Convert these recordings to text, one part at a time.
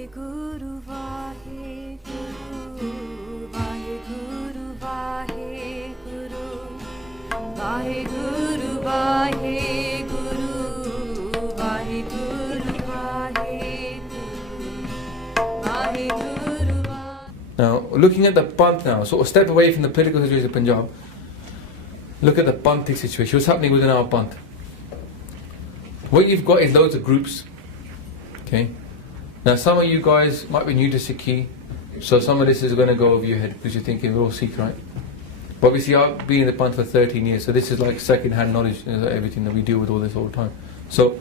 WhyGuru, WhyGuru, WhyGuru, WhyGuru, WhyGuru, WhyGuru, WhyGuru, WhyGuru. Now, looking at the Panth now, sort of step away from the political situation of Punjab, look at the Panthic situation, what's happening within our Panth. What you've got is loads of groups, okay? Now some of you guys might be new to Sikhi, so some of this is going to go over your head because you're thinking we're all Sikh, right? But obviously I've been in the Panth for 13 years, so this is like second-hand knowledge, everything that we deal with all this all the time. So,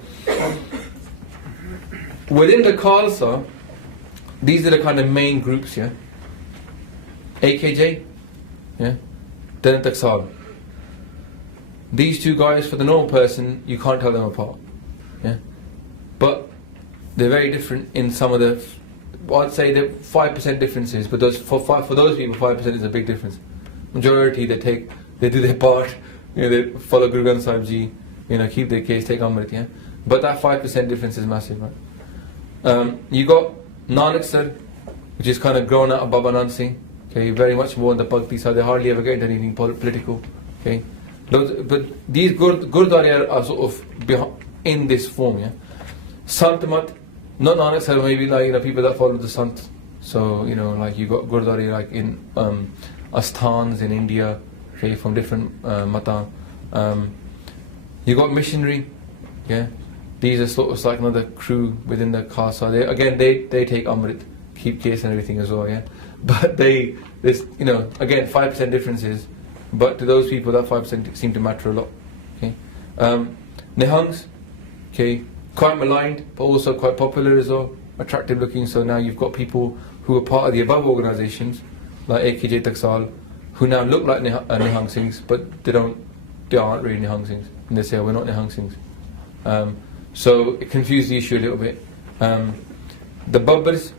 within the Khalsa, these are the kind of main groups, yeah? AKJ, yeah? Then Taksal. These two guys, for the normal person, you can't tell them apart, yeah? But they're very different in some of the, I'd say the 5% differences, but those, for those people 5% is a big difference. Majority they do their part, you know, they follow Guru Granth Sahib Ji, you know, keep their case, take Amrit, yeah? But that 5% difference is massive, right? You got Nanak Sir, which is kind of grown out of Baba Nand Singh, okay, very much more on the Bhakti side, they hardly ever get into anything political, okay? But these Gurdwara are sort of in this form, yeah? Sant Mat, not Nanak Sir, maybe like, you know, people that follow the Sant. So, you know, like you got Gurdwara like in Asthans in India, okay, from different mata. You got missionary, yeah? These are sort of like another crew within the Khalsa. They take Amrit, keep case and everything as well, yeah? But there's, you know, again, 5% differences, but to those people that 5% seem to matter a lot, okay? Nihangs, okay, quite maligned, but also quite popular as well, attractive looking. So now you've got people who are part of the above organisations, like AKJ Taksal, who now look like Nihang Singhs, but they aren't really Nihang Singhs. And they say, oh, we're not Nihang Singhs. So it confused the issue a little bit. The Babbars,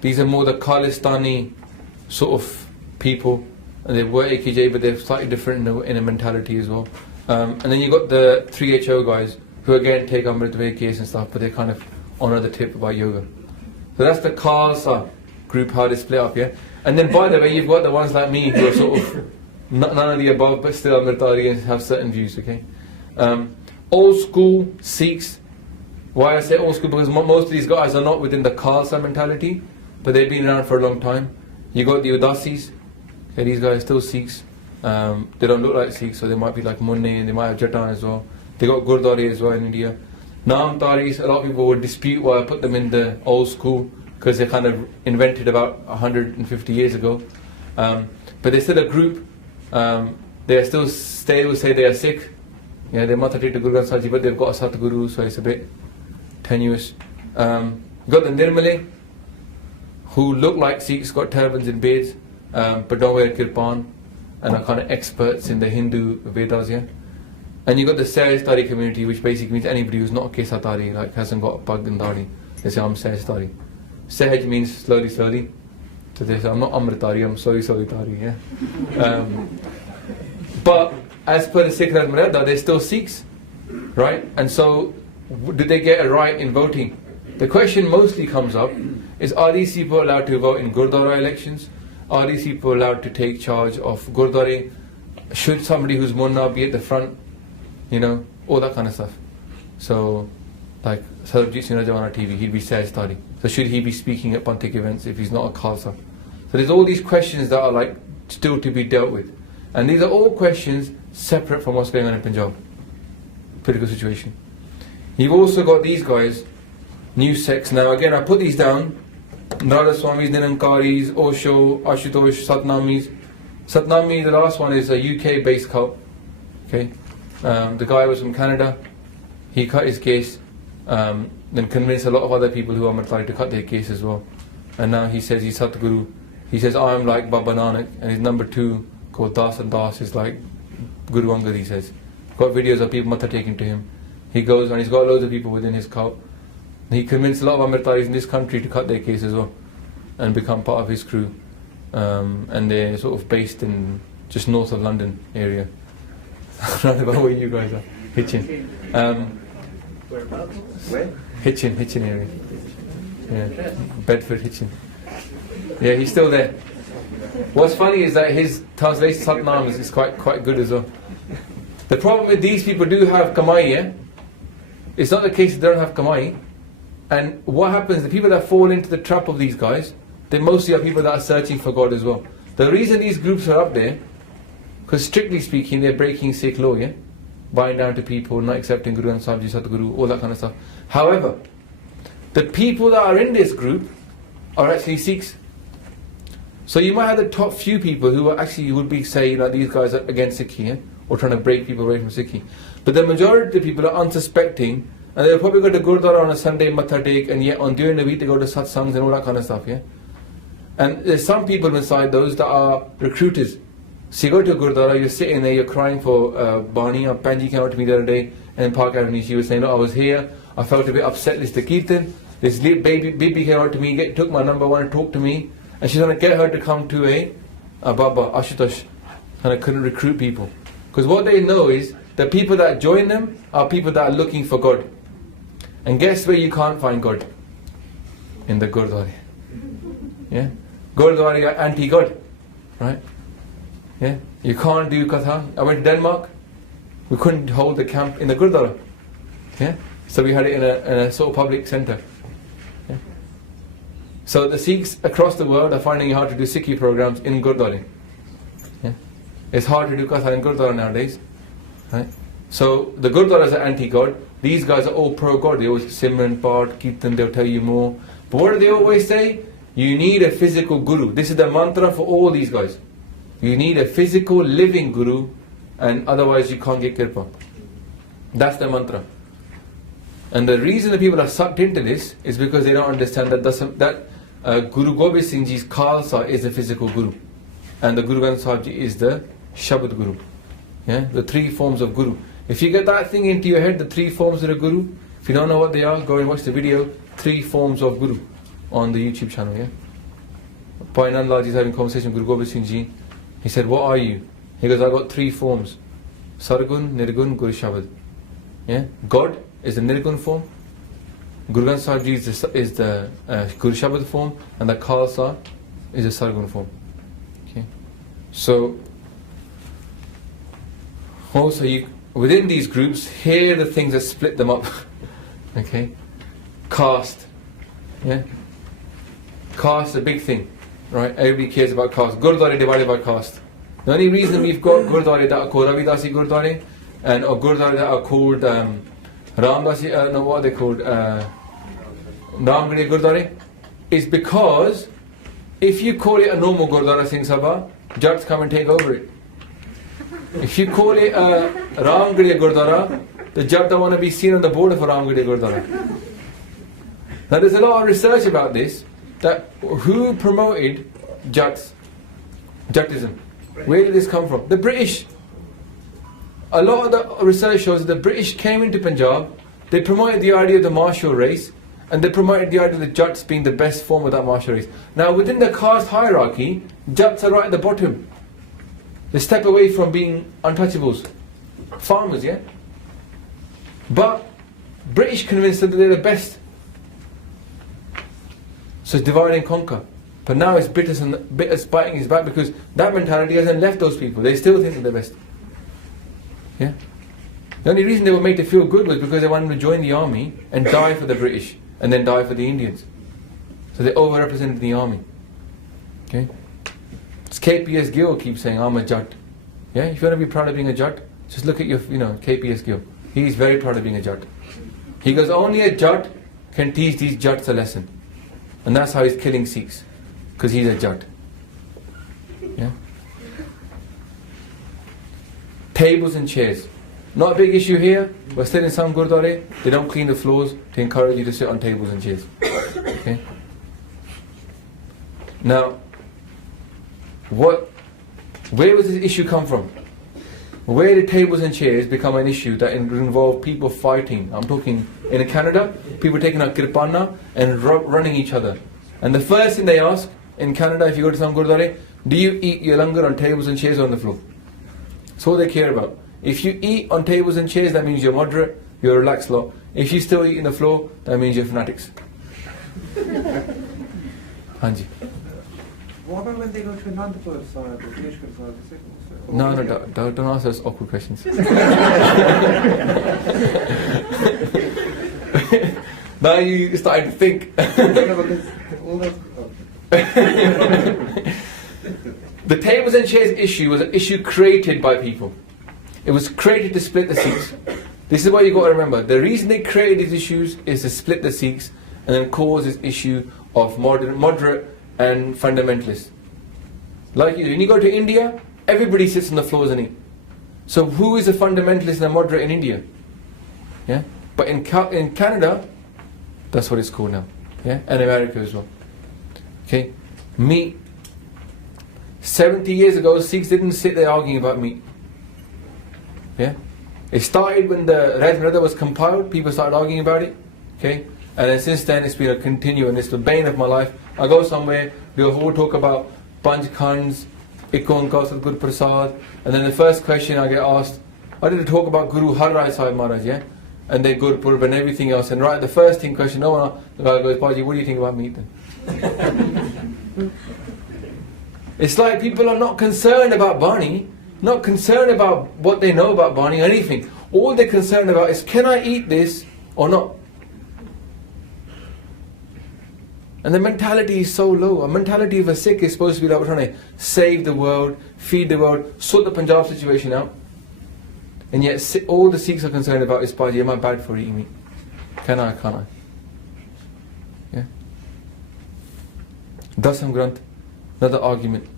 these are more the Khalistani sort of people, and they were AKJ, but they're slightly different in a mentality as well. And then you got the 3HO guys, who again take Amrit case and stuff, but they're kind of on another tip about yoga. So that's the Khalsa group, how they split up, yeah? And then by the way, you've got the ones like me who are sort of none of the above, but still Amritari and have certain views, okay? Old school Sikhs. Why I say old school? Because most of these guys are not within the Khalsa mentality, but they've been around for a long time. You got the Udasis, okay, these guys are still Sikhs. They don't look like Sikhs, so they might be like Munne, and they might have Jatan as well. They got Gurdwara as well in India. Namtaris, a lot of people would dispute why I put them in the old school, because they're kind of invented about 150 years ago. But they're still a group. They will say they are Sikh. Yeah, they're Mata Tita Guru Granth Sahib Ji, but they've got a Satguru, so it's a bit tenuous. Got the Nirmale, who look like Sikhs, got turbans and beards, but don't wear kirpan, and are kind of experts in the Hindu Vedas, yeah. And you got the Sehajtari community, which basically means anybody who's not a Kesatari, like hasn't got a pug and dari. They say, I'm Sehajtari. Sehaj means slowly, slowly. So they say, I'm not Amritari, I'm slowly, slowly tari, yeah. But as per the Sikh Marada, they're still Sikhs, right? And so, did they get a right in voting? The question mostly comes up is, are these people allowed to vote in Gurdwara elections? Are these people allowed to take charge of Gurdwara? Should somebody who's Munna be at the front? You know, all that kind of stuff. So, like Sarabjit Singh Rajawala TV, he'd be Sehajtari. So should he be speaking at Panthic events if he's not a Khalsa? So there's all these questions that are like still to be dealt with. And these are all questions separate from what's going on in Punjab. Political situation. You've also got these guys, new sects. Now again, I put these down. Radha Swamis, Nirankaris, Osho, Ashutosh, Satnamis. Satnami, the last one, is a UK based cult. Okay. The guy was from Canada. He cut his case, then convinced a lot of other people who are Matlai to cut their case as well. And now he says he's Satguru. He says, I'm like Baba Nanak, and his number 2 called Das, and Das is like Guru Angad, he says. Got videos of people Matha taking to him. He goes and he's got loads of people within his cult. He convinced a lot of Amritaris in this country to cut their case as well and become part of his crew. And they're sort of based in just north of London area. Right about where you guys are. Hitchin. Whereabouts? Where? Hitchin area. Yeah, Bedford Hitchin. Yeah, he's still there. What's funny is that his translation Satnam is quite good as well. The problem with these people do have kamai, yeah? It's not the case they don't have kamai. And what happens, the people that fall into the trap of these guys, they mostly are people that are searching for God as well. The reason these groups are up there, because strictly speaking, they're breaking Sikh law, yeah? Bowing down to people, not accepting Guru and Sahib Ji, Satguru, all that kind of stuff. However, the people that are in this group are actually Sikhs. So you might have the top few people who are actually would be saying that these guys are against Sikhi, yeah? Or trying to break people away from Sikhi. But the majority of the people are unsuspecting, and they'll probably go to Gurdwara on a Sunday, Matha Tek, and yet on during the week they go to satsangs and all that kind of stuff, yeah? And there's some people inside those that are recruiters. So you go to Gurdwara, you're sitting there, you're crying for Bani, or Panji came out to me the other day, and in Park Avenue she was saying, look, I was here, I felt a bit upset, this the Kirtan, this little baby came out to me, took my number, wanted to talk to me, and she's going to get her to come to a Baba, Ashutosh, and I couldn't recruit people. Because what they know is, the people that join them are people that are looking for God. And guess where you can't find God? In the Gurdwara. Yeah? Gurdwara are anti-God. Right? Yeah? You can't do Katha. I went to Denmark. We couldn't hold the camp in the Gurdwara. Yeah? So we had it in a sort of public centre. Yeah? So the Sikhs across the world are finding it hard to do Sikhi programs in Gurdwara. Yeah? It's hard to do Katha in Gurdwara nowadays. Right? So the Gurdwaras are anti-God. These guys are all pro-God. They always Simran, Part, Kirtan, they'll tell you more. But what do they always say? You need a physical guru. This is the mantra for all these guys. You need a physical, living guru, and otherwise you can't get kirpa. That's the mantra. And the reason that people are sucked into this is because they don't understand that Guru Gobind Singh Ji's Khalsa is the physical guru, and the Guru Granth Sahib Ji is the Shabad Guru. Yeah, the three forms of Guru. If you get that thing into your head, the three forms of the Guru, if you don't know what they are, go and watch the video, 3 forms of Guru, on the YouTube channel, yeah? Bhai Nandlal Ji is having a conversation with Guru Gobind Singh Ji. He said, what are you? He goes, I got 3 forms. Sargun, Nirgun, Guru Shabad. Yeah? God is the Nirgun form. Guru Granth Sahib Ji is the Guru Shabad form, and the Khalsa is the Sargun form. Okay? So, also within these groups, here are the things that split them up. Okay? Caste. Yeah? Caste is a big thing. Right? Everybody cares about caste. Gurdwara divided by caste. The only reason we've got Gurdwara that are called Ravidasi Gurdwara, and or Gurdwara that are called Ramdasi, no, what are they called? Ramgadi Gurdwara, is because if you call it a normal Gurdwara Singh Sabha, Jats come and take over it. If you call it a Ramgadi Gurdwara, the Jat don't want to be seen on the border for Ramgadi Gurdwara. Now there's a lot of research about this, that who promoted Jatism? Where did this come from? The British. A lot of the research shows that the British came into Punjab, they promoted the idea of the martial race, and they promoted the idea of the Jats being the best form of that martial race. Now within the caste hierarchy, Jats are right at the bottom. They step away from being untouchables. Farmers, yeah? But British convinced them that they're the best. So it's divide and conquer. But now it's bitter biting his back, because that mentality hasn't left those people. They still think they're the best. Yeah? The only reason they were made to feel good was because they wanted to join the army and die for the British, and then die for the Indians. So they overrepresented the army. Okay? It's KPS Gill keeps saying, I'm a Jat. Yeah? If you want to be proud of being a Jat, just look at your, KPS Gill. He's very proud of being a Jat. He goes, only a Jat can teach these Jats a lesson. And that's how he's killing Sikhs. Because he's a Jat. Yeah? Tables and chairs. Not a big issue here, but still in some Gurdwara, they don't clean the floors to encourage you to sit on tables and chairs. Okay? Now, where does this issue come from? Where did tables and chairs become an issue that involve people fighting? I'm talking in Canada, people taking out kirpana and running each other. And the first thing they ask in Canada, if you go to some Gurdwara, do you eat your langar on tables and chairs or on the floor? That's all they care about. If you eat on tables and chairs, that means you're moderate, you're a relaxed lot. If you still eat on the floor, that means you're fanatics. Hanji. What about when they go to Anandapur side or Keshwar side? Is it also- No, don't ask us awkward questions. Now you started to think. No, because all those- The tables and chairs issue was an issue created by people. It was created to split the Sikhs. This is what you've got to remember. The reason they created these issues is to split the Sikhs and then cause this issue of moderate and fundamentalists. Like you, when you go to India, everybody sits on the floors and eat. So who is a fundamentalist and a moderate in India? Yeah? But in Canada, that's what it's called now. Yeah? And America as well. Okay? Meat. 70 years ago, Sikhs didn't sit there arguing about meat. Yeah? It started when the Red Murder was compiled, people started arguing about it. Okay? And then since then it's been a continuum, it's the bane of my life. I go somewhere, do a whole talk about Panch Khans, Ikon Kausat Gur Prasad, and then the first question I get asked, I did a talk about Guru Har Rai Sahib Maharaj, yeah? And then Guru Purab and everything else. And right, the first thing question, no one, the guy goes, Paji, what do you think about meat then? It's like people are not concerned about Bani, not concerned about what they know about Bani or anything. All they're concerned about is, can I eat this or not? And the mentality is so low. A mentality of a Sikh is supposed to be like, we're trying to save the world, feed the world, sort the Punjab situation out. And yet all the Sikhs are concerned about is, Paji, am I bad for eating meat? Can I, can't I? Yeah. Dasam Granth, another argument.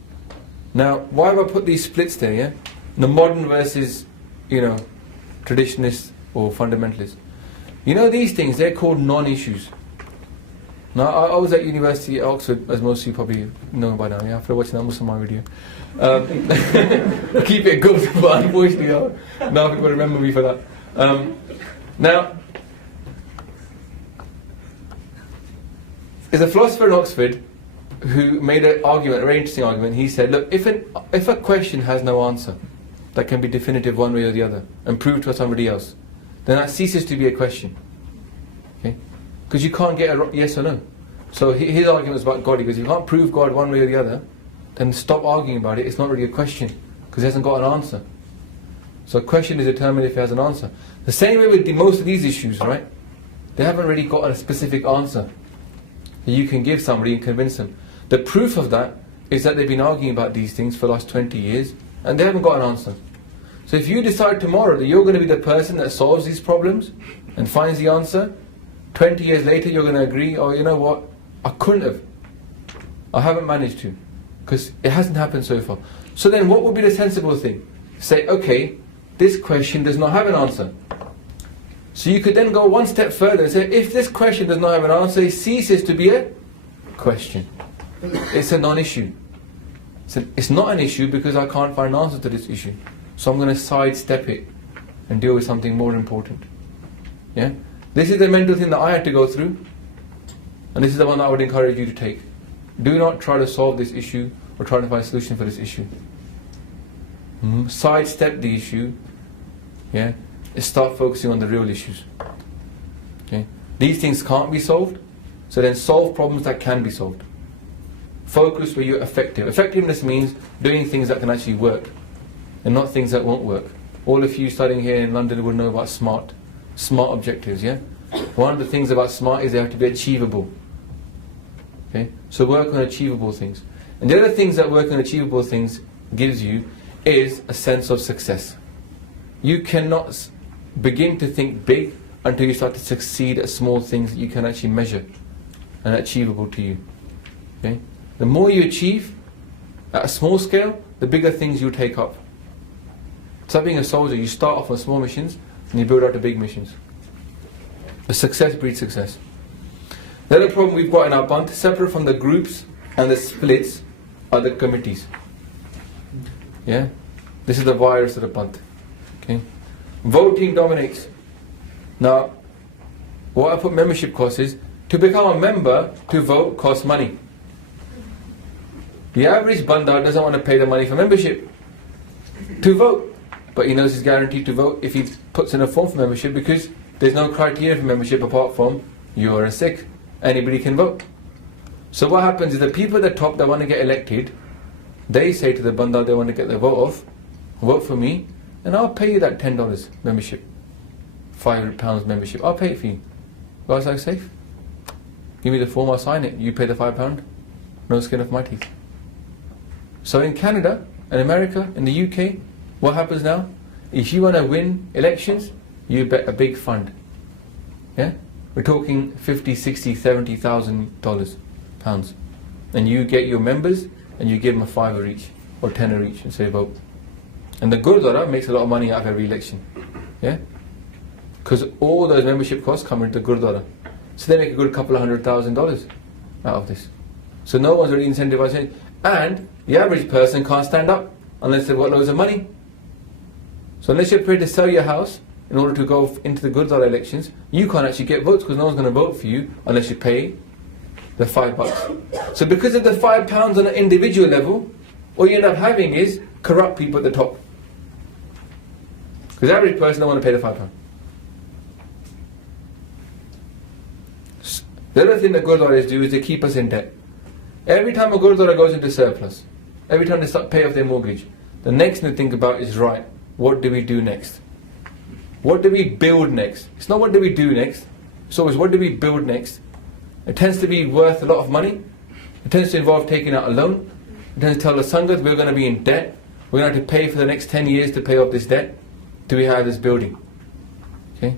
Now, why have I put these splits there, yeah? The modern versus, traditionalists or fundamentalists. You know these things, they're called non-issues. Now, I was at university at Oxford, as most of you probably know by now, yeah, after watching that Muslim video. Keep it good, but unfortunately, now people remember me for that. Now, there's a philosopher in Oxford who made an argument, a very interesting argument. He said, look, if a question has no answer, that can be definitive one way or the other, and proved to somebody else, then that ceases to be a question. Okay? Because you can't get a yes or no. So his argument was about God. He goes, if you can't prove God one way or the other, then stop arguing about it. It's not really a question, because it hasn't got an answer. So a question is determined if it has an answer. The same way with most of these issues, right? They haven't really got a specific answer that you can give somebody and convince them. The proof of that is that they've been arguing about these things for the last 20 years and they haven't got an answer. So if you decide tomorrow that you're going to be the person that solves these problems and finds the answer, 20 years later you're going to agree, oh, you know what, I couldn't have. I haven't managed to, because it hasn't happened so far. So then what would be the sensible thing? Say, okay, this question does not have an answer. So you could then go one step further and say, if this question does not have an answer, it ceases to be a question. It's a non-issue. It's not an issue because I can't find an answer to this issue. So I'm going to sidestep it and deal with something more important. Yeah? This is the mental thing that I had to go through, and this is the one that I would encourage you to take. Do not try to solve this issue or try to find a solution for this issue. Sidestep the issue, yeah, and start focusing on the real issues. Okay? These things can't be solved, so then solve problems that can be solved. Focus where you're effective. Effectiveness means doing things that can actually work, and not things that won't work. All of you studying here in London would know about SMART objectives, yeah? One of the things about SMART is they have to be achievable. Okay? So work on achievable things. And the other things that work on achievable things gives you is a sense of success. You cannot begin to think big until you start to succeed at small things that you can actually measure and are achievable to you. Okay? The more you achieve at a small scale, the bigger things you take up. It's like being a soldier. You start off on small missions and you build out to big missions. The success breeds success. The other problem we've got in our Panth, separate from the groups and the splits, are the committees. Yeah? This is the virus of the Panth. Okay? Voting dominates. Now, what I put membership costs is, to become a member, to vote costs money. The average bandar doesn't want to pay the money for membership to vote, but he knows he's guaranteed to vote if he puts in a form for membership, because there's no criteria for membership apart from you're a Sikh anybody can vote. So what happens is the people at the top that want to get elected, they say to the banda they want to get the vote for me, and I'll pay you that $10 membership, £5 membership. I'll pay it for you. Guys, like safe? Give me the form, I'll sign it. You pay the £5. No skin off my teeth. So in Canada, in America, in the UK, what happens now? If you want to win elections, you bet a big fund. Yeah? We're talking 50, 60, 70,000 pounds. And you get your members and you give them a £5 each or £10 each and say vote. And the Gurdwara makes a lot of money out of every election. Yeah? Because all those membership costs come into the Gurdwara. So they make a good couple of $100,000 out of this. So no one's really incentivized. And the average person can't stand up unless they've got loads of money. So unless you're prepared to sell your house in order to go into the Gurdwara elections, you can't actually get votes because no one's going to vote for you unless you pay the $5. So because of the £5 on an individual level, all you end up having is corrupt people at the top. Because the average person don't want to pay the £5. The other thing that Gurdwaras do is they keep us in debt. Every time a Gurdwara goes into surplus, every time they start pay off their mortgage, the next thing to think about is, right, what do we do next? What do we build next? It's not what do we do next. It's always what do we build next. It tends to be worth a lot of money. It tends to involve taking out a loan. It tends to tell the Sanghas we're going to be in debt. We're going to have to pay for the next 10 years to pay off this debt. Do we have this building? Okay?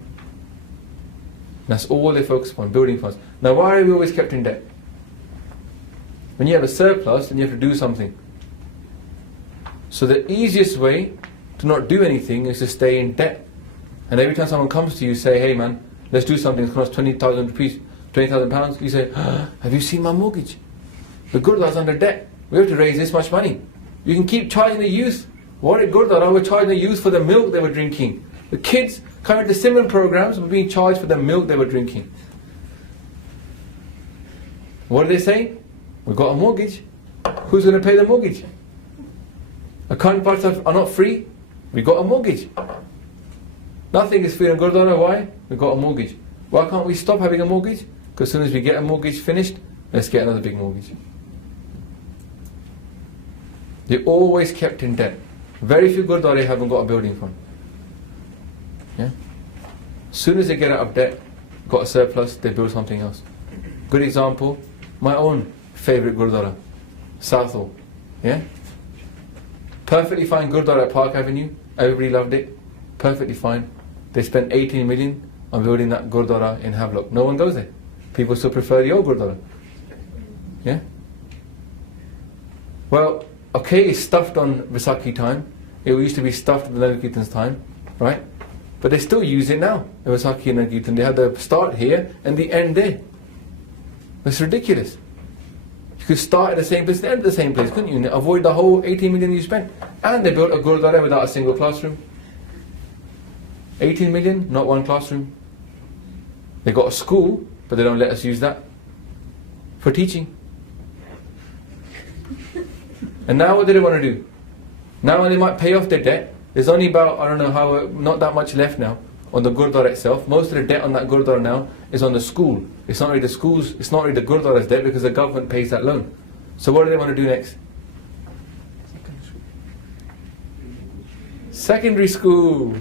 That's all they focus on, building funds. Now why are we always kept in debt? When you have a surplus, then you have to do something. So the easiest way to not do anything is to stay in debt. And every time someone comes to you say, hey man, let's do something that costs 20,000 rupees, 20,000 pounds, you say, have you seen my mortgage? The Gurdwara's under debt. We have to raise this much money. You can keep charging the youth. What at Gurdwara, we're charging the youth for the milk they were drinking. The kids coming to similar programs were being charged for the milk they were drinking. What do they say? We've got a mortgage. Who's going to pay the mortgage? Account parts are not free. We've got a mortgage. Nothing is free in Gurdwara. Why? We've got a mortgage. Why can't we stop having a mortgage? Because as soon as we get a mortgage finished, let's get another big mortgage. They're always kept in debt. Very few Gurdwara haven't got a building fund. Yeah? As soon as they get out of debt, got a surplus, they build something else. Good example, my own favourite Gurdwara, Southall. Yeah? Perfectly fine Gurdwara at Park Avenue. Everybody loved it. Perfectly fine. They spent 18 million on building that Gurdwara in Havelock. No one goes there. People still prefer the old Gurdwara. Yeah? Well, okay, it's stuffed on Vaisakhi time. It used to be stuffed at the Nagar Kirtan's time, right? But they still use it now. The Vaisakhi and Nagar Kirtan. They have the start here and the end there. It's ridiculous. You could start at the same place and end at the same place, couldn't you? Avoid the whole 18 million you spent. And they built a Gurdwara without a single classroom. 18 million, not one classroom. They got a school, but they don't let us use that for teaching. And now what do they want to do? Now when they might pay off their debt, there's only about, I don't know how, not that much left now on the Gurdwara itself. Most of the debt on that Gurdwara now is on the school. It's not really the schools, it's not really the Gurdwara's debt because the government pays that loan. So what do they want to do next? Secondary school.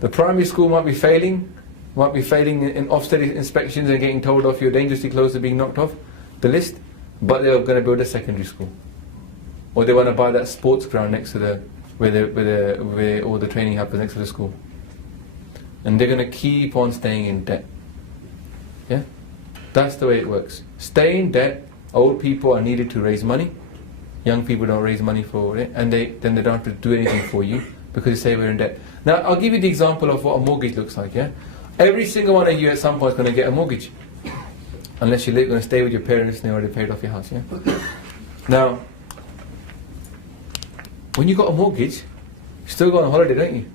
The primary school might be failing in Ofsted inspections and getting told off, you're dangerously close to being knocked off the list, but they're going to build a secondary school. Or they want to buy that sports ground next to where all the training happens, next to the school. And they're going to keep on staying in debt. Yeah? That's the way it works. Stay in debt. Old people are needed to raise money. Young people don't raise money for it, and then they don't have to do anything for you because they say we're in debt. Now, I'll give you the example of what a mortgage looks like. Yeah, every single one of you at some point is going to get a mortgage, unless you're going to stay with your parents and they already paid off your house. Yeah. Now, when you got a mortgage, you still go on holiday, don't you? You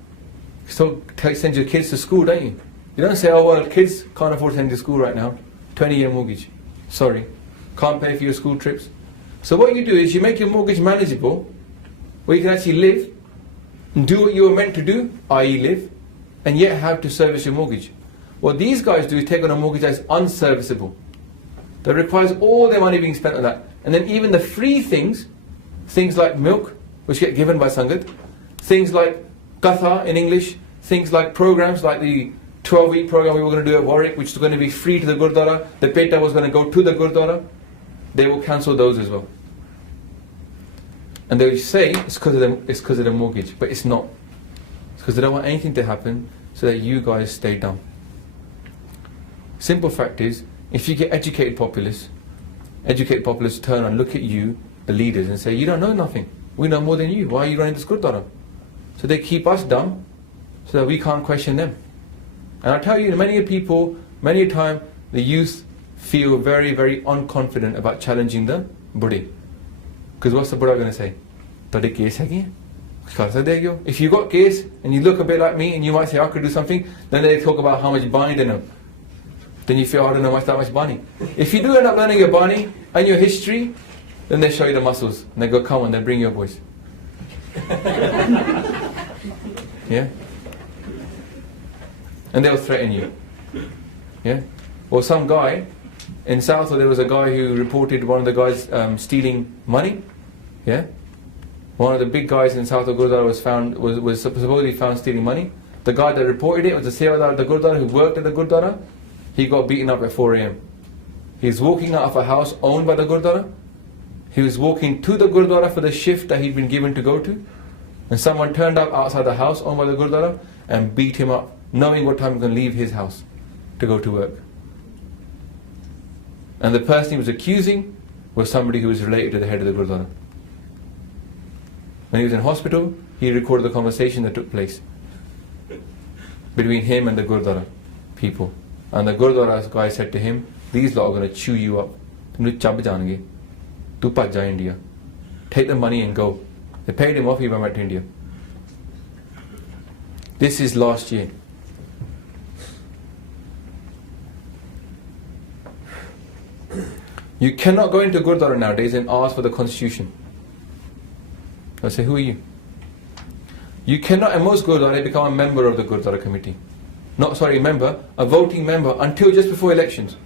still send your kids to school, don't you? You don't say, oh well, kids can't afford to send to school right now. 20-year mortgage. Sorry, can't pay for your school trips. So what you do is you make your mortgage manageable, where you can actually live and do what you were meant to do, i.e. live, and yet have to service your mortgage. What these guys do is take on a mortgage that's unserviceable. that requires all their money being spent on that. And then even the free things like milk, which get given by Sangat, things like Katha in English, things like programs like the 12-week program we were going to do at Warwick, which is going to be free to the Gurdwara, the Peta was going to go to the Gurdwara, they will cancel those as well. And they will say it's because of the mortgage, but it's not. It's because they don't want anything to happen so that you guys stay down. Simple fact is, if you get educated populists turn and look at you, the leaders, and say, you don't know nothing. We know more than you. Why are you running this Gurdwara? So they keep us dumb so that we can't question them. And I tell you, many people, many a time, the youth feel very, very unconfident about challenging the Buddhi. Because what's the Buddha going to say? Tade case hai? If you got case and you look a bit like me and you might say I could do something, then they talk about how much Bani they know. Then you feel I don't know that much Bani. If you do end up learning your Bani and your history, then they show you the muscles and they go, come on, then bring your voice. Yeah? And they'll threaten you. Yeah? Or some guy in South, there was a guy who reported one of the guys stealing money. Yeah? One of the big guys in South of Gurdwara was supposedly found stealing money. The guy that reported it was the Sevadar of the Gurdwara who worked at the Gurdwara. He got beaten up at 4 a.m. He's walking out of a house owned by the Gurdwara. He was walking to the Gurdwara for the shift that he'd been given to go to. And someone turned up outside the house owned by the Gurdwara and beat him up, knowing what time he was going to leave his house to go to work. And the person he was accusing was somebody who was related to the head of the Gurdwara. When he was in hospital, he recorded the conversation that took place between him and the Gurdwara people. And the Gurdwara guy said to him, these lot are going to chew you up. Tu bhaj India. Take the money and go. They paid him off, he went back to India. This is last year. You cannot go into Gurdwara nowadays and ask for the constitution. I say, who are you? You cannot, in most Gurdwara, become a member of the Gurdwara committee. A voting member until just before elections.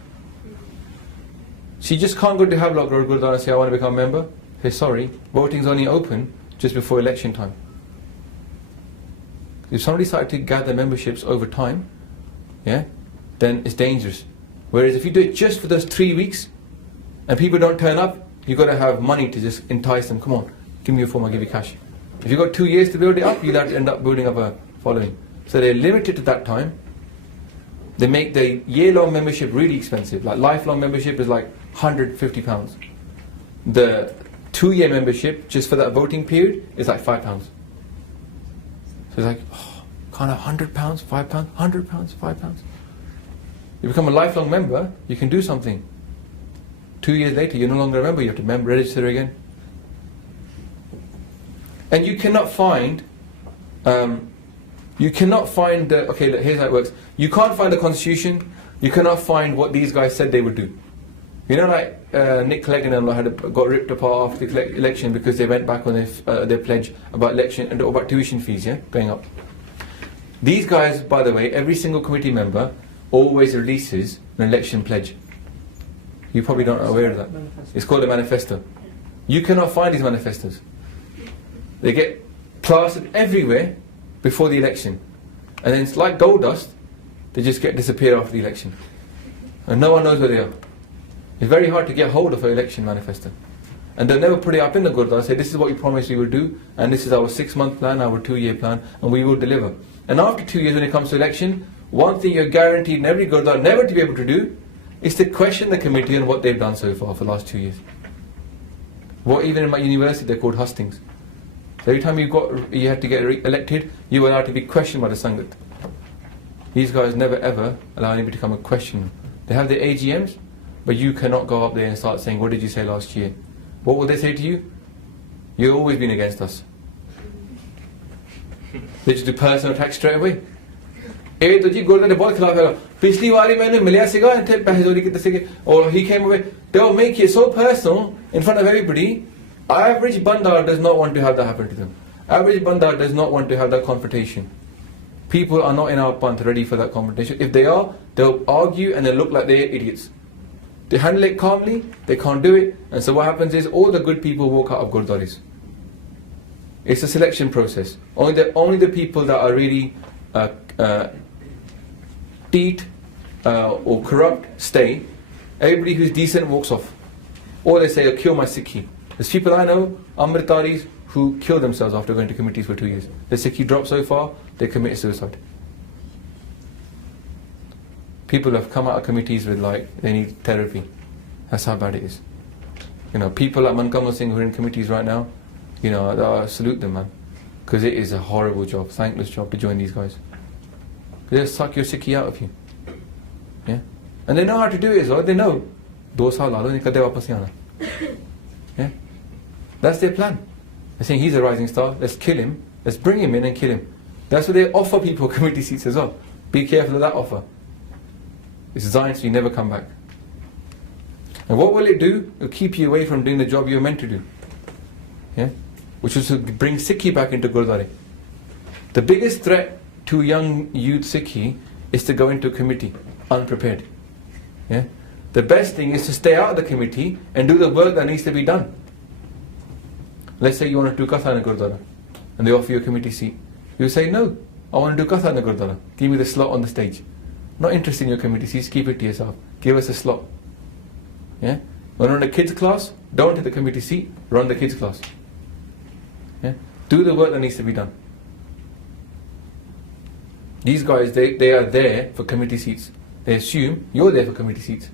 So you just can't go to Havelock Road Gurdwara and say, I want to become a member. Say, sorry, voting's only open just before election time. If somebody started to gather memberships over time, yeah, then it's dangerous. Whereas if you do it just for those 3 weeks, and people don't turn up, you've got to have money to just entice them. Come on, give me your form, I'll give you cash. If you've got 2 years to build it up, you'll have to end up building up a following. So they're limited to that time. They make the year-long membership really expensive. Like lifelong membership is like £150. The 2-year membership, just for that voting period, is like £5. So it's like, oh, can't have £100, £5, £100, £5. You become a lifelong member, you can do something. 2 years later, you're no longer a member, you have to register again. And you cannot find, here's how it works. You can't find the constitution, you cannot find what these guys said they would do. You know, like Nick Clegg and them got ripped apart after the election because they went back on their pledge about election and about tuition fees, yeah, going up. These guys, by the way, every single committee member always releases an election pledge. You probably don't know aware of that. It's called a manifesto. You cannot find these manifestos. They get plastered everywhere before the election. And then it's like gold dust, they just disappear after the election. And no one knows where they are. It's very hard to get hold of an election manifesto. And they'll never put it up in the Gurdwara and say, this is what we promised we would do, and this is our 6-month plan, our 2-year plan, and we will deliver. And after 2 years when it comes to election, one thing you're guaranteed in every Gurdwara never to be able to do is to question the committee on what they've done so far for the last 2 years. What even in my university they're called hustings. So every time you had to get elected, you were allowed to be questioned by the Sangat. These guys never ever allow anybody to come and question them. They have their AGMs, but you cannot go up there and start saying, what did you say last year? What will they say to you? You've always been against us. They just do personal attacks straight away. Or he came away. They'll make it so personal in front of everybody. Average bandar does not want to have that happen to them. Average bandar does not want to have that confrontation. People are not in our Panth ready for that confrontation. If they are, they'll argue and they'll look like they're idiots. They handle it calmly, they can't do it, and so what happens is all the good people walk out of gurdwaras. It's a selection process. Only the people that are really teat or corrupt stay. Everybody who's decent walks off. Or they say, "I'll kill my Sikhi." There's people I know, Amritaris, who kill themselves after going to committees for 2 years. The Sikhi drop so far, they commit suicide. People have come out of committees with they need therapy. That's how bad it is. People like Mankamal Singh who are in committees right now, I salute them, man. Because it is a horrible job, thankless job to join these guys. They'll suck your Sikhi out of you. Yeah? And they know how to do it as well. They know. 2 saal la lo, nahi kade wapas nahi aana. Yeah? That's their plan. They're saying he's a rising star, let's kill him, let's bring him in and kill him. That's what they offer people committee seats as well. Be careful of that offer. It's designed so you never come back. And what will it do? It'll keep you away from doing the job you're meant to do. Yeah? Which is to bring Sikhi back into Gurdwara. The biggest threat to young youth Sikhi is to go into a committee unprepared. Yeah? The best thing is to stay out of the committee and do the work that needs to be done. Let's say you want to do Katha in a Gurdwara and they offer you a committee seat. You say, "No, I want to do Katha in a Gurdwara. Give me the slot on the stage. Not interested in your committee seats, keep it to yourself. Give us a slot." Yeah? When run a kids class, don't take the committee seat, run the kids class. Yeah? Do the work that needs to be done. These guys, they are there for committee seats. They assume you're there for committee seats.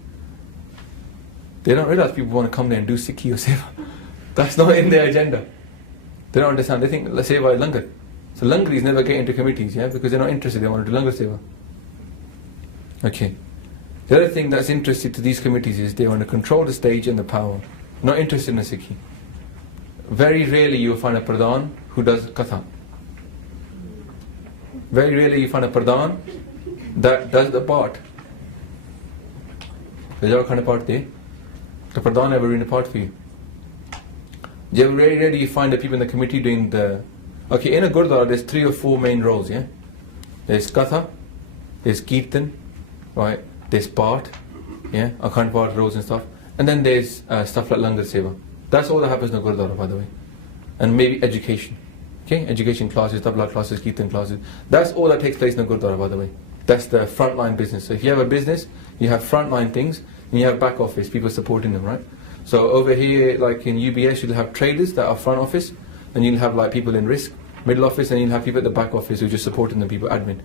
They don't realize people want to come there and do Sikhi or Seva. That's not in their agenda. They don't understand. They think Seva is Langar. So Langaris never get into committees, yeah, because they're not interested. They want to do Langar Seva. Okay. The other thing that's interested to these committees is they want to control the stage and the power. Not interested in a Sikhi. Very rarely you will find a Pradhan who does Katha. Very rarely you find a Pradhan that does the part. There's all kind of part there. The Pradhan ever in a part for you. Very rarely you find the people in the committee doing the... Okay, in a Gurdwara there's 3 or 4 main roles, yeah? There's Katha, there's Kirtan, right? There's part, yeah? Akhand part roles and stuff. And then there's stuff like Langar Seva. That's all that happens in a Gurdwara, by the way. And maybe education. Okay? Education classes, tabla classes, Kirtan classes. That's all that takes place in a Gurdwara, by the way. That's the frontline business. So if you have a business, you have frontline things, and you have back office, people supporting them, right? So over here, like in UBS, you'll have traders that are front office, and you'll have like people in risk, middle office, and you'll have people at the back office who are just supporting the people, admin.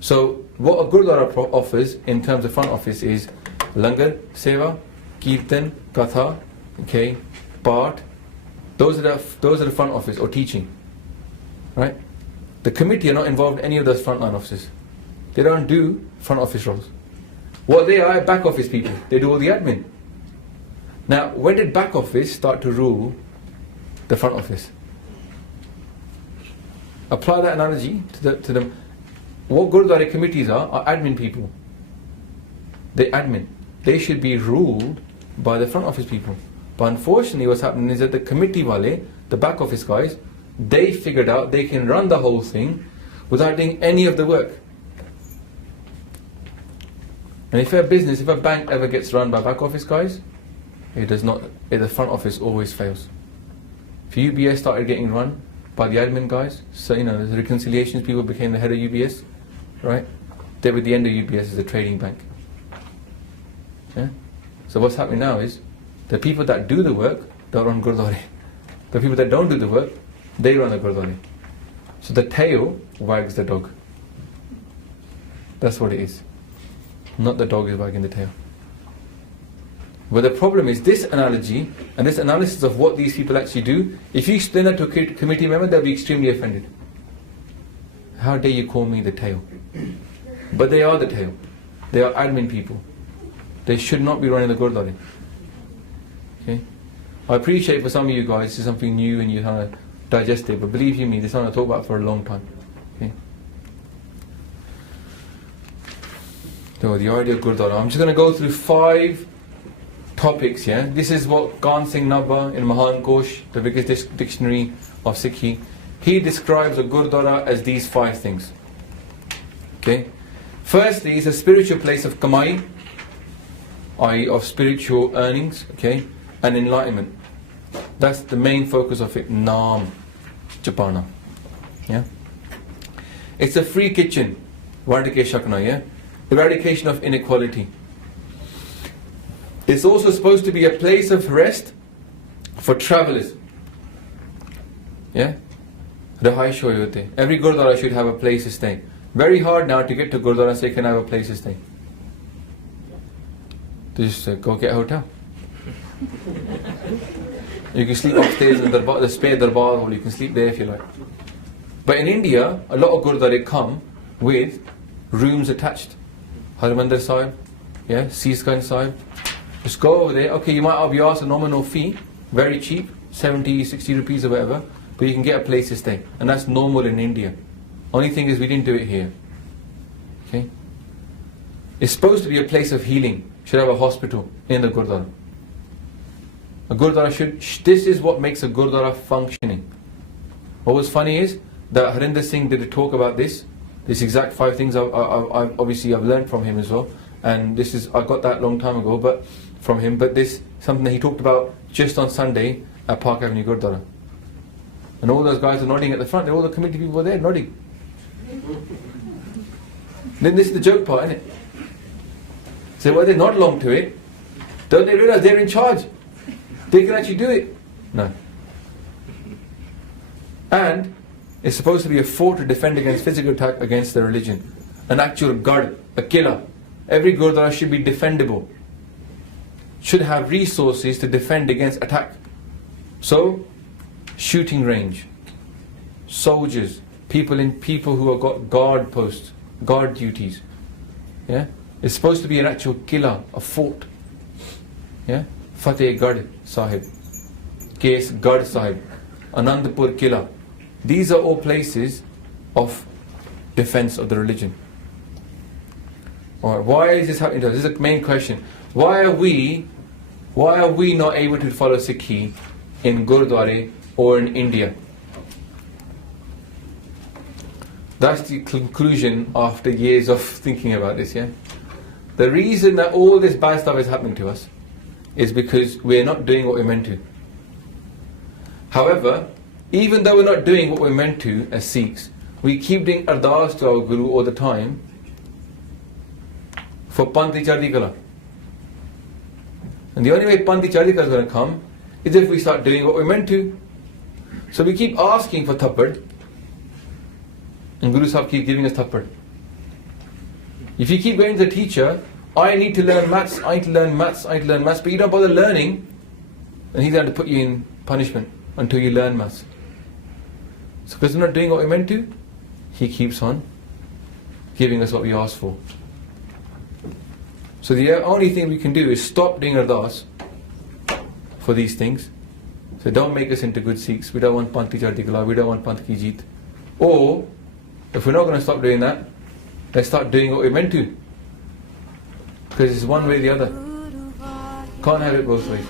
So what a Gurdwara offers in terms of front office is Langar, Seva, Kirtan, Katha, okay, Part. Those are the front office or teaching, right? The committee are not involved in any of those frontline offices. They don't do front office roles. What they are back office people. They do all the admin. Now, when did back office start to rule the front office? Apply that analogy to them. What Gurdwara committees are admin people. They're admin. They should be ruled by the front office people. But unfortunately what's happening is that the committee wale, the back office guys, they figured out they can run the whole thing without doing any of the work. And if a bank ever gets run by back office guys, it does not, the front office always fails. If UBS started getting run by the admin guys, so the reconciliations people became the head of UBS, right? They were the end of UBS as a trading bank. Yeah? So what's happening now is, the people that do the work, they run Gurdwara. The people that don't do the work, they run the Gurdwara. So the tail wags the dog. That's what it is. Not the dog is wagging the tail. But the problem is this analogy and this analysis of what these people actually do, if you explain that to a committee member, they'll be extremely offended. How dare you call me the tail? But they are the tail. They are admin people. They should not be running the Gurdwara. Okay? I appreciate for some of you guys this is something new and you kind of digest it, but believe you me, this is something I thought about for a long time. Okay? So the idea of Gurdwara. I'm just going to go through 5 topics, yeah? This is what Khan Singh Nabha in Mahan Kosh, the biggest dictionary of Sikhi, he describes a Gurdwara as these 5 things. Okay? Firstly, it's a spiritual place of Kamai, i.e. of spiritual earnings, okay, and enlightenment. That's the main focus of it, Naam Japana. Yeah? It's a free kitchen, Vardike Shakna, yeah? Eradication of inequality. It's also supposed to be a place of rest for travellers. Yeah? Every Gurdwara should have a place to stay. Very hard now to get to Gurdwara and say, can I have a place to stay? Just go get a hotel. You can sleep upstairs in the spare darbar hall, you can sleep there if you like. But in India, a lot of Gurdwara come with rooms attached. Harmandir Sahib, yeah, Seaskan Sahib. Just go over there. Okay, you might be asked a nominal fee, very cheap, 70, 60 rupees or whatever, but you can get a place to stay. And that's normal in India. Only thing is we didn't do it here. Okay? It's supposed to be a place of healing. Should have a hospital in the Gurdwara. A Gurdwara should, this is what makes a Gurdwara functioning. What was funny is that Harinder Singh did a talk about this exact 5 things I've learned from him as well. And this is, I got that long time ago, but from him, but this something that he talked about just on Sunday at Park Avenue Gurdwara. And all those guys are nodding at the front, all the committee people were there nodding. Then this is the joke part, isn't it? So why they nod along to it? Don't they realize they're in charge? They can actually do it. No. And it's supposed to be a fort to defend against physical attack against the religion. An actual guard, a killer. Every Gurdwara should be defendable. Should have resources to defend against attack. So, shooting range, soldiers, people who have got guard posts, guard duties. Yeah? It's supposed to be an actual killer, a fort. Yeah? Fatehgarh Sahib, Kesgarh Sahib, Anandpur Killa. These are all places of defense of the religion. Alright, why is this happening to us? This is the main question. Why are we not able to follow Sikhi in Gurdwara or in India? That's the conclusion after years of thinking about this, yeah? The reason that all this bad stuff is happening to us is because we're not doing what we're meant to. However, even though we're not doing what we're meant to as Sikhs, we keep doing ardas to our Guru all the time for Panthi Chardi Kala. And the only way Panthi Chardi Kala is going to come is if we start doing what we're meant to. So we keep asking for thappad, and Guru Sahib keeps giving us thappad. If you keep going to the teacher, I need to learn maths, I need to learn maths, I need to learn maths, but you don't bother learning, then he's going to put you in punishment until you learn maths. So because we're not doing what we're meant to, he keeps on giving us what we asked for. So the only thing we can do is stop doing ardas for these things. So don't make us into good Sikhs. We don't want Panthi Chardi Kala, we don't want Panth Ki Jeet. Or, if we're not going to stop doing that, let's start doing what we're meant to. Because it's one way or the other. Can't have it both ways.